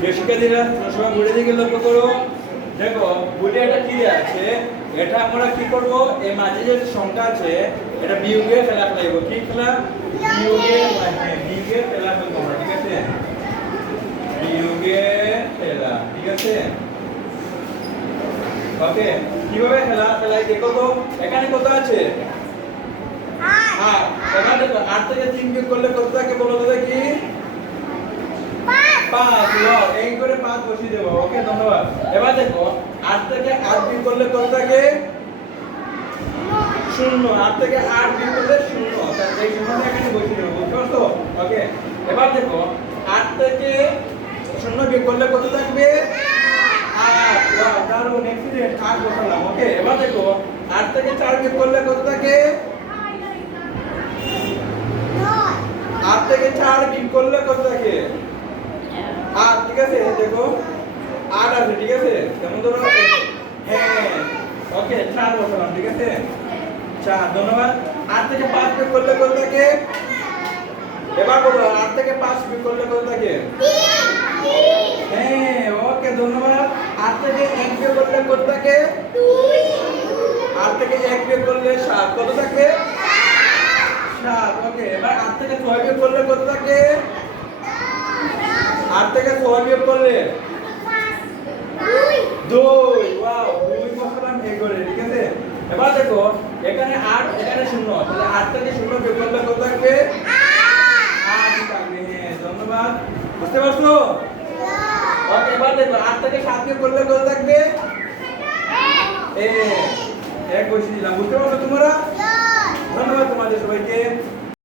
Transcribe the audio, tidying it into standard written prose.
শিক্ষার্থীরা সবাই বুড়ে দিকে লক্ষ্য করো। দেখো বুড়ে একটা কি আছে, এটা আমরা কি করব, এই মাঝে যে সংখ্যা আছে এটা বিয়োগে ফেলা ফেলাইব। কি ফেলা? বিয়োগে, হ্যাঁ বিয়োগে ফেলা ফেলবো আমরা, ঠিক আছে? বিয়োগে ফেলা, ঠিক আছে? ওকে, কিভাবে ফেলা ফেলাই দেখো তো। এখানে কত আছে? 8। এবার দেখো 8 থেকে 3 বিয়োগ করলে কত থাকে বলো তো দেখি? 5। লও এই করে 5 বসিয়ে দেব। ওকে, ধন্যবাদ। এবার দেখো 8 থেকে 8 বিয়োগ করলে কত থাকে? 0। 8 থেকে 8 বিয়োগ করলে 0। তাহলে এই শূন্যটা এখানে বসিয়ে দেব, বুঝতে পারছো? ওকে, এবার দেখো 8 থেকে 0 বিয়োগ করলে কত থাকবে? 8। ওয়াও, দারুণ, এক্সিলেন্ট। 8 বসালাম। ওকে, এবার দেখো 8 থেকে 4 বিয়োগ করলে কত থাকে? 8 থেকে 4 বিয়োগ করলে কত থাকে? 8, ঠিক আছে? দেখো 8 আছে, ঠিক আছে? কেমন ধরো? হ্যাঁ, ওকে 4 বসালাম, ঠিক আছে? 4, ধন্যবাদ। 8 থেকে 5 বিয়োগ করলে কত থাকে? এবার বলো 8 থেকে 5 বিয়োগ করলে কত থাকে? 3। হ্যাঁ, ওকে, ধন্যবাদ। 8 থেকে 1 বিয়োগ করলে কত থাকে? 2। 8 থেকে 1 বিয়োগ করলে 7, কত থাকে? 7। ওকে, এবার 8 থেকে 6 বিয়োগ করলে কত থাকে? 8 থেকে 6 বিয়োগ করলে 2। ওয়াও, 2 বসালাম এই করে, ঠিক আছে? এবার দেখো এখানে 8, এখানে 0, তাহলে 8 থেকে 0 বিয়োগ করলে কত থাকবে? 8 থাকবে। হ্যাঁ, ধন্যবাদ। বুঝতে পারছো? ওকে, এবার দেখো 8 থেকে 7 বিয়োগ করলে কত থাকবে? 1 বসিয়ে দিলাম। বুঝতে পারছো তোমরা? ধন্যবাদ তোমাদের সবাইকে।